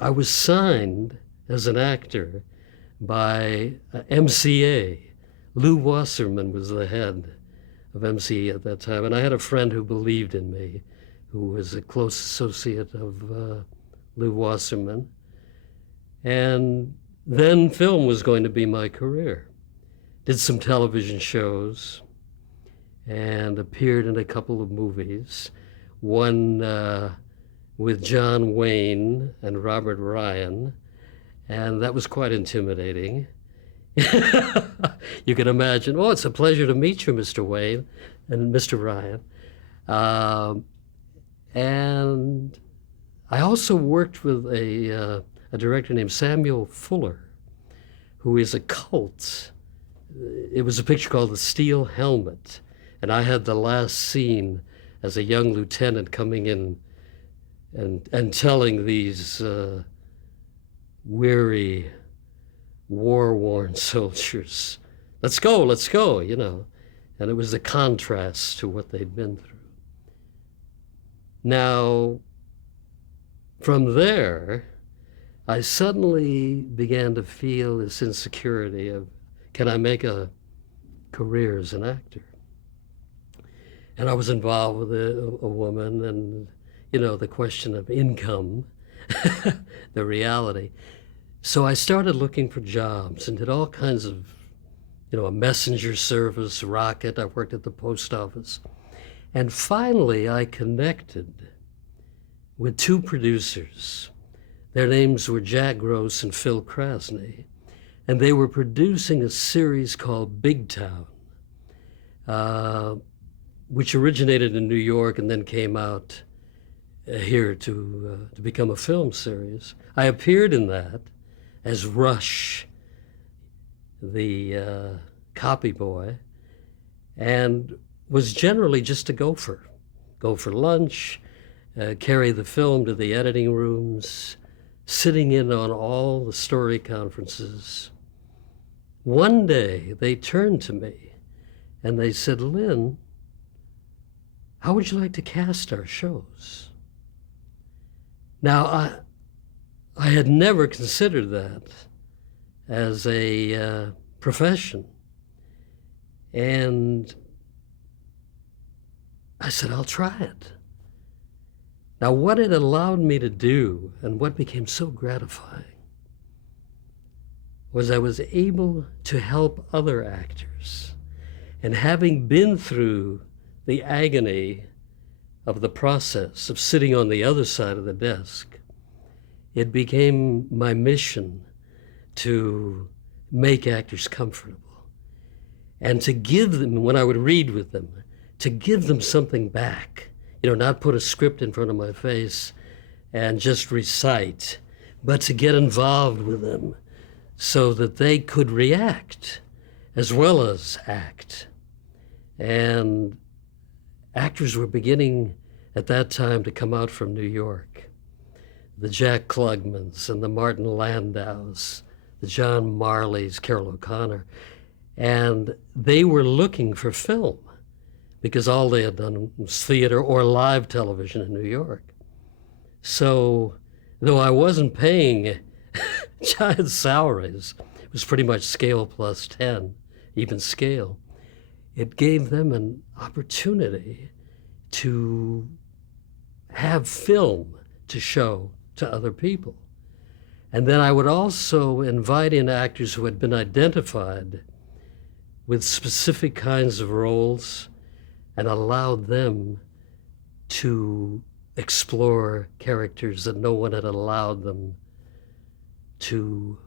I was signed as an actor by MCA. Lou Wasserman was the head of MCA at that time, and I had a friend who believed in me, who was a close associate of Lou Wasserman. And then film was going to be my career. Did some television shows and appeared in a couple of movies. One with John Wayne and Robert Ryan, and that was quite intimidating. You can imagine, oh, it's a pleasure to meet you, Mr. Wayne and Mr. Ryan. And I also worked with a director named Samuel Fuller, who is a cult. It was a picture called The Steel Helmet, and I had the last scene as a young lieutenant coming in and telling these weary, war-worn soldiers, let's go, you know. And it was a contrast to what they'd been through. Now, from there, I suddenly began to feel this insecurity of, can I make a career as an actor? And I was involved with a woman, and, you know, the question of income, the reality. So I started looking for jobs and did all kinds of, you know, a messenger service, rocket. I worked at the post office. And finally, I connected with two producers. Their names were Jack Gross and Phil Krasny, and they were producing a series called Big Town, which originated in New York and then came out here to become a film series. I appeared in that as Rush, the copy boy, and was generally just a gopher. Go for lunch, carry the film to the editing rooms, sitting in on all the story conferences. One day they turned to me and they said, Lynn, how would you like to cast our shows? Now, I had never considered that as a profession. And I said, I'll try it. Now, what it allowed me to do and what became so gratifying was I was able to help other actors. And having been through the agony of the process of sitting on the other side of the desk, it became my mission to make actors comfortable and to give them, when I would read with them, to give them something back. You know, not put a script in front of my face and just recite, but to get involved with them so that they could react as well as act. And actors were beginning at that time to come out from New York. The Jack Klugmans and the Martin Landaus, the John Marleys, Carol O'Connor, and they were looking for film because all they had done was theater or live television in New York. So, though I wasn't paying giant salaries, it was pretty much scale plus 10, even scale, it gave them an opportunity to have film to show to other people. And then I would also invite in actors who had been identified with specific kinds of roles and allowed them to explore characters that no one had allowed them to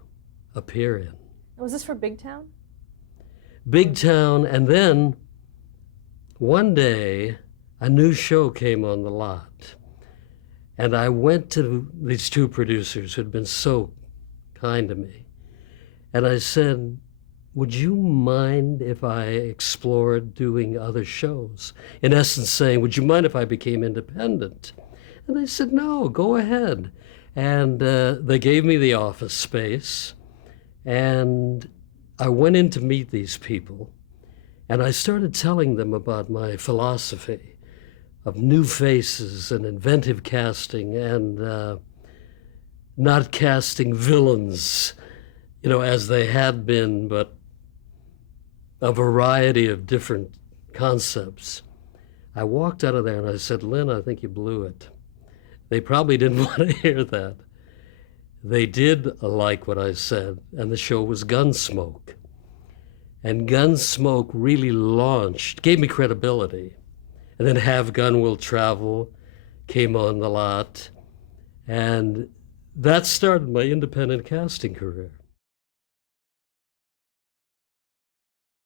appear in. Was this for Big Town? Big Town, and then one day a new show came on the lot. And I went to these two producers who had been so kind to me. And I said, would you mind if I explored doing other shows? In essence saying, would you mind if I became independent? And they said, no, go ahead. And they gave me the office space. And I went in to meet these people. And I started telling them about my philosophy of new faces and inventive casting and not casting villains, as they had been, but a variety of different concepts. I walked out of there and I said, Lynn, I think you blew it. They probably didn't want to hear that. They did like what I said, and the show was Gunsmoke. And Gunsmoke really launched, gave me credibility. And then Have Gun Will Travel came on the lot. And that started my independent casting career.